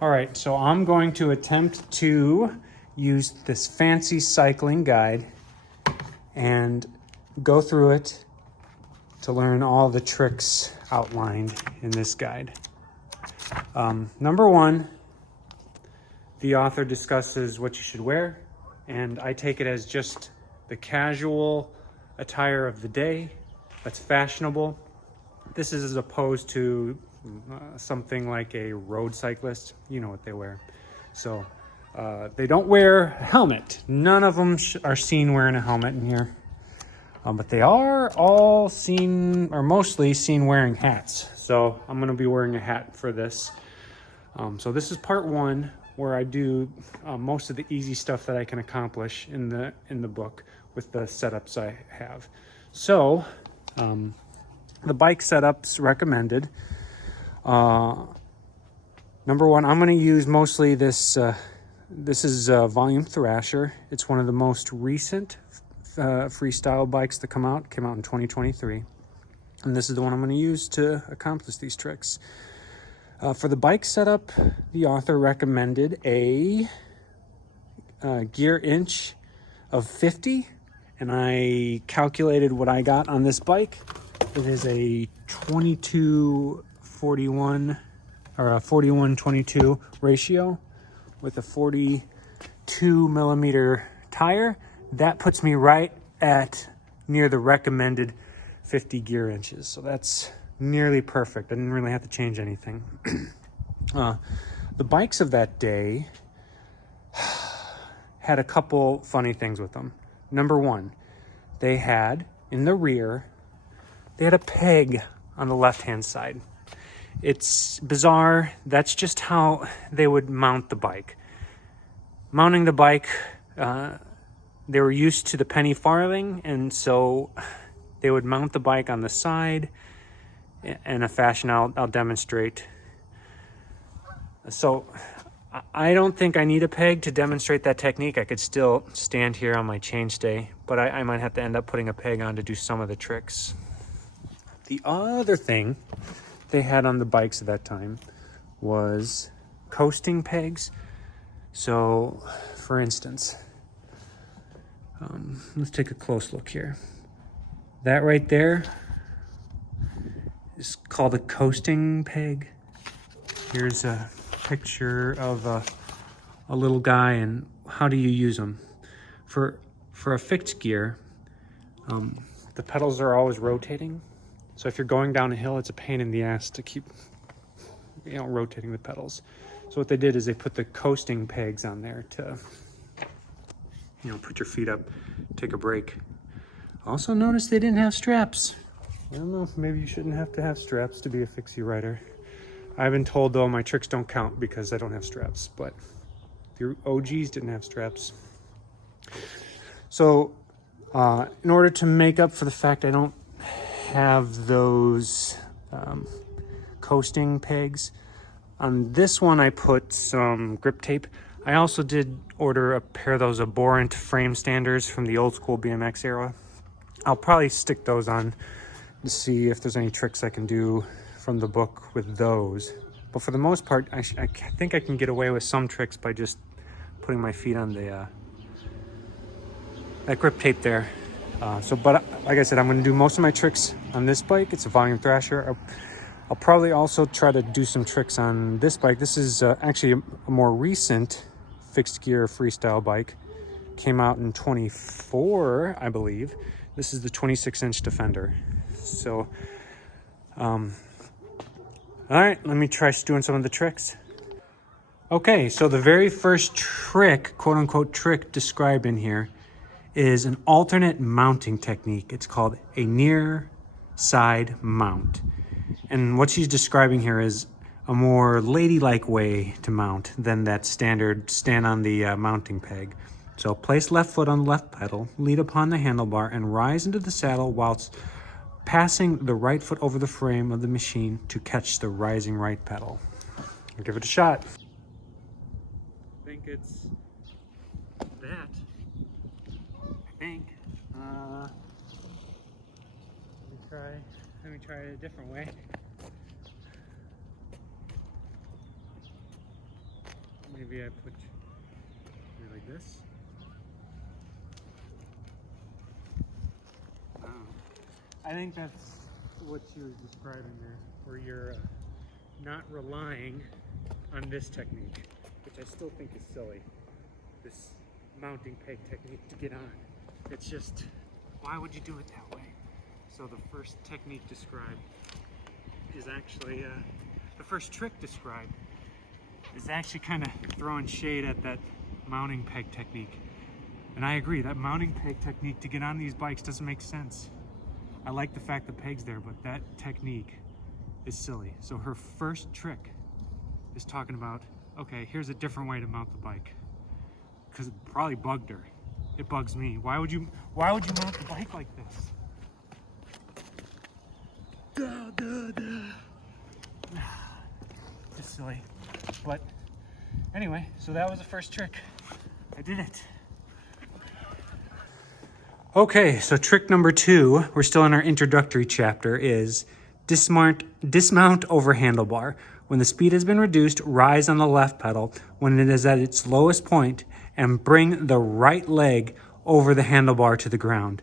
All right, so I'm going to attempt to use this fancy cycling guide and go through it to learn all the tricks outlined in this guide. Number one, the author discusses what you should wear, and I take it as just the casual attire of the day that's fashionable. This is as opposed to something like a road cyclist. You know what they wear. So they don't wear a helmet. None of them are seen wearing a helmet in here. But they are all seen, or mostly seen, wearing hats. So I'm going to be wearing a hat for this. So this is part one, where I do most of the easy stuff that I can accomplish in the book with the setups I have. So the bike setups recommended. Number one, I'm going to use mostly this. This is Volume Thrasher. It's one of the most recent freestyle bikes that came out in 2023, and this is the one I'm going to use to accomplish these tricks. For the bike setup, the author recommended a gear inch of 50, and I calculated what I got on this bike. It is a 22-41 or a 41-22 ratio with a 42 millimeter tire. That puts me right at near the recommended 50 gear inches. So that's nearly perfect. I didn't really have to change anything. The bikes of that day had a couple funny things with them. Number one, they had in the rear, they had a peg on the left-hand side. It's bizarre. That's just how they would mount the bike. Mounting the bike, they were used to the penny farthing, and so they would mount the bike on the side in a fashion I'll demonstrate. So I don't think I need a peg to demonstrate that technique. I could still stand here on my chainstay, but I might have to end up putting a peg on to do some of the tricks. The other thing they had on the bikes at that time was coasting pegs. So, for instance, let's take a close look here. That right there is called a coasting peg. Here's a picture of a little guy, and how do you use them? For a fixed gear, the pedals are always rotating. So if you're going down a hill, it's a pain in the ass to keep, rotating the pedals. So what they did is they put the coasting pegs on there to, put your feet up, take a break. Also notice they didn't have straps. I don't know, maybe you shouldn't have to have straps to be a fixie rider. I've been told, though, my tricks don't count because I don't have straps, but your OGs didn't have straps. So in order to make up for the fact I don't have those coasting pegs, on this one I put some grip tape. I also did order a pair of those abhorrent frame standers from the old school BMX era. I'll probably stick those on to see if there's any tricks I can do from the book with those. But for the most part, I think I can get away with some tricks by just putting my feet on that grip tape there. But like I said, I'm going to do most of my tricks on this bike. It's a Volume Thrasher. I'll probably also try to do some tricks on this bike. This is actually a more recent fixed gear freestyle bike. Came out in 24, I believe. This is the 26-inch Defender. So, all right, let me try doing some of the tricks. Okay, so the very first trick, quote-unquote trick described in here, is an alternate mounting technique. It's called a near side mount. And what she's describing here is a more ladylike way to mount than that standard stand on the mounting peg. So place left foot on the left pedal, lead upon the handlebar, and rise into the saddle whilst passing the right foot over the frame of the machine to catch the rising right pedal. I'll give it a shot. I think it's that. Let me try it a different way. Maybe I put it like this. I think that's what she was describing there, where you're not relying on this technique, which I still think is silly. This mounting peg technique to get on. It's just, why would you do it that way? So the first technique described is actually, the first trick described is actually kind of throwing shade at that mounting peg technique. And I agree, that mounting peg technique to get on these bikes doesn't make sense. I like the fact the peg's there, but that technique is silly. So her first trick is talking about, okay, here's a different way to mount the bike. Because it probably bugged her. It bugs me. Why would you mount the bike like this? Just silly. But anyway, so that was the first trick. I did it. Okay, so trick number 2, we're still in our introductory chapter, is dismount over handlebar. When the speed has been reduced, rise on the left pedal when it is at its lowest point and bring the right leg over the handlebar to the ground.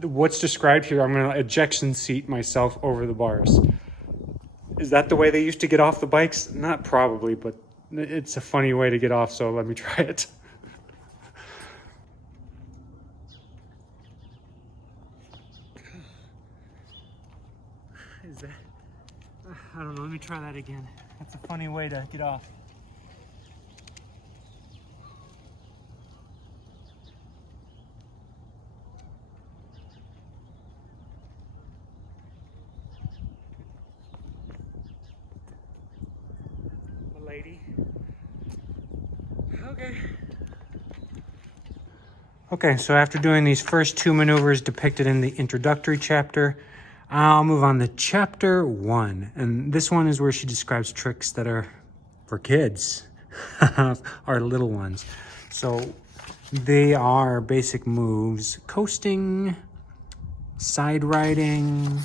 What's described here, I'm going to ejection seat myself over the bars. Is that the way they used to get off the bikes? Not probably, but it's a funny way to get off, so let me try it. Is that, I don't know, let me try that again. That's a funny way to get off. A lady. Okay, so after doing these first 2 maneuvers depicted in the introductory chapter, I'll move on to chapter 1. And this one is where she describes tricks that are for kids, our little ones. So they are basic moves: coasting, side riding,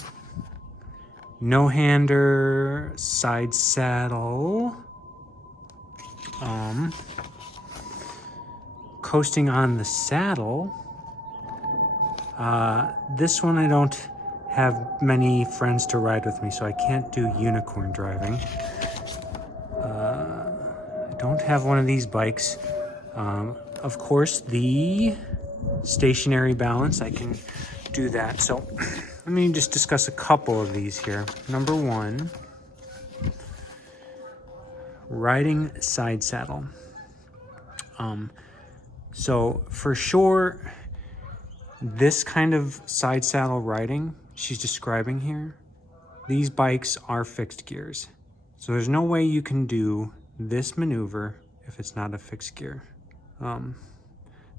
no-hander, side saddle, coasting on the saddle. This one I don't have many friends to ride with me, so I can't do unicorn driving. I don't have one of these bikes. Of course, the stationary balance, I can do that. So let me just discuss a couple of these here. Number 1, riding side saddle. So for sure, this kind of side saddle riding she's describing here, these bikes are fixed gears. So there's no way you can do this maneuver if it's not a fixed gear.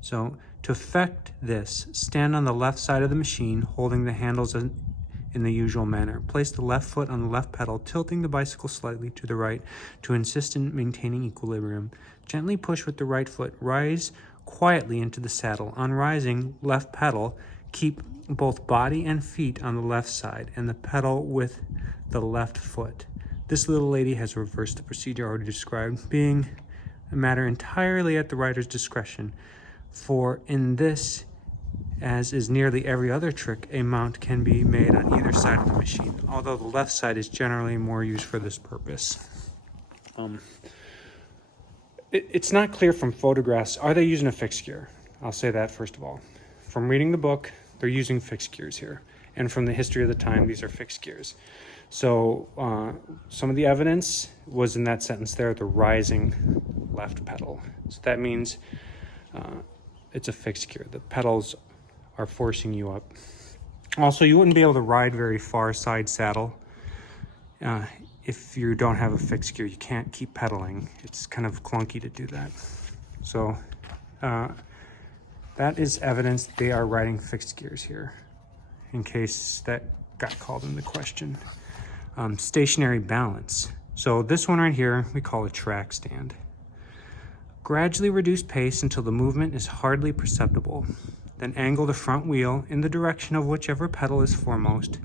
So to effect this, stand on the left side of the machine, holding the handles in the usual manner. Place the left foot on the left pedal, tilting the bicycle slightly to the right to insist in maintaining equilibrium. Gently push with the right foot. Rise quietly into the saddle. On rising, left pedal, keep both body and feet on the left side and the pedal with the left foot. This little lady has reversed the procedure already described, being a matter entirely at the rider's discretion. For in this, as is nearly every other trick, a mount can be made on either side of the machine, although the left side is generally more used for this purpose. It's not clear from photographs. Are they using a fixed gear? I'll say that first of all. From reading the book, they're using fixed gears here. And from the history of the time, these are fixed gears. So some of the evidence was in that sentence there, the rising left pedal. So that means it's a fixed gear. The pedals are forcing you up. Also, you wouldn't be able to ride very far side saddle if you don't have a fixed gear. You can't keep pedaling. It's kind of clunky to do that. So that is evidence they are riding fixed gears here, in case that got called into question. Stationary balance. So this one right here, we call a track stand. Gradually reduce pace until the movement is hardly perceptible. Then angle the front wheel in the direction of whichever pedal is foremost.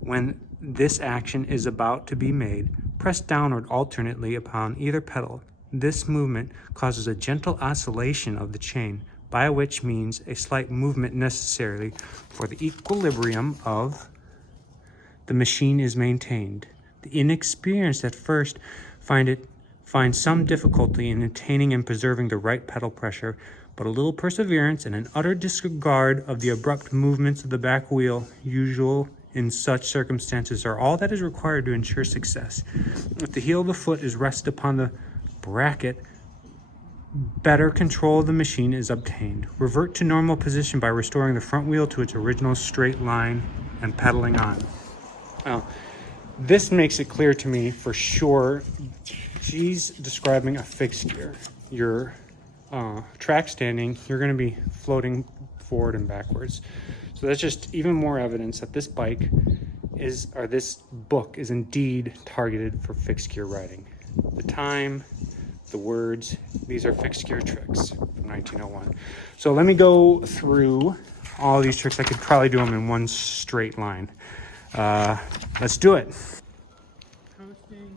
When this action is about to be made, press downward alternately upon either pedal. This movement causes a gentle oscillation of the chain, by which means a slight movement necessary for the equilibrium of the machine is maintained. The inexperienced at first find some difficulty in attaining and preserving the right pedal pressure, but a little perseverance and an utter disregard of the abrupt movements of the back wheel, usual in such circumstances, are all that is required to ensure success. If the heel of the foot is rested upon the bracket, better control of the machine is obtained. Revert to normal position by restoring the front wheel to its original straight line and pedaling on. Now, this makes it clear to me for sure she's describing a fixed gear. Your track standing, you're going to be floating forward and backwards. So that's just even more evidence that this bike this book is indeed targeted for fixed gear riding. The time, the words, these are fixed gear tricks from 1901. So let me go through all these tricks. I could probably do them in one straight line. Let's do it. Coasting.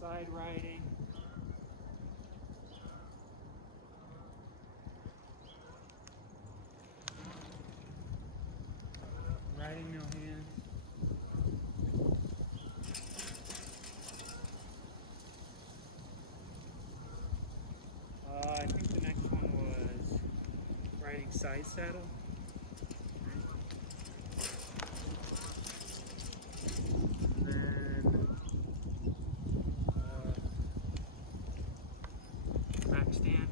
Side riding. Riding no hands. I think the next one was riding side saddle. Then track stand.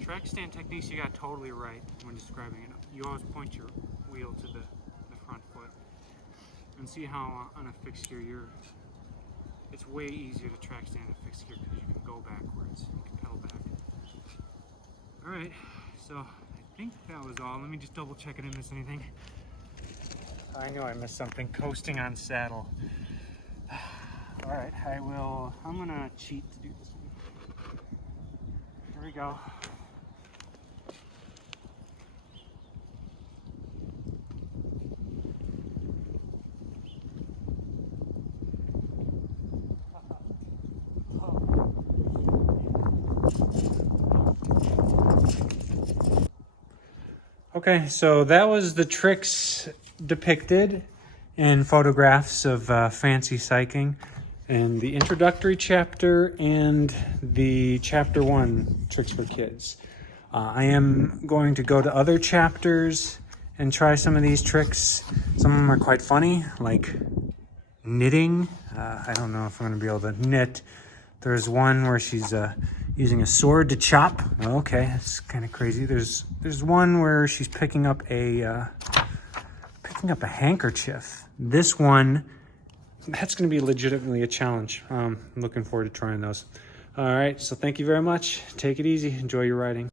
Track stand techniques you got totally right when describing it. You always point your wheel to the front foot. And see how on a fixed gear it's way easier to track stand a fixed gear because you can go backwards. You can pedal back. Alright, so I think that was all. Let me just double check I didn't miss anything. I know I missed something. Coasting on saddle. Alright, I'm gonna cheat to do this one. Here we go. Okay, so that was the tricks depicted in photographs of fancy cycling in the introductory chapter and the chapter 1 tricks for kids. I am going to go to other chapters and try some of these tricks. Some of them are quite funny, like knitting. I don't know if I'm going to be able to knit. There's one where she's using a sword to chop. Okay, that's kind of crazy. There's one where she's picking up a handkerchief. This one, that's going to be legitimately a challenge. I'm looking forward to trying those. All right, so thank you very much. Take it easy. Enjoy your riding.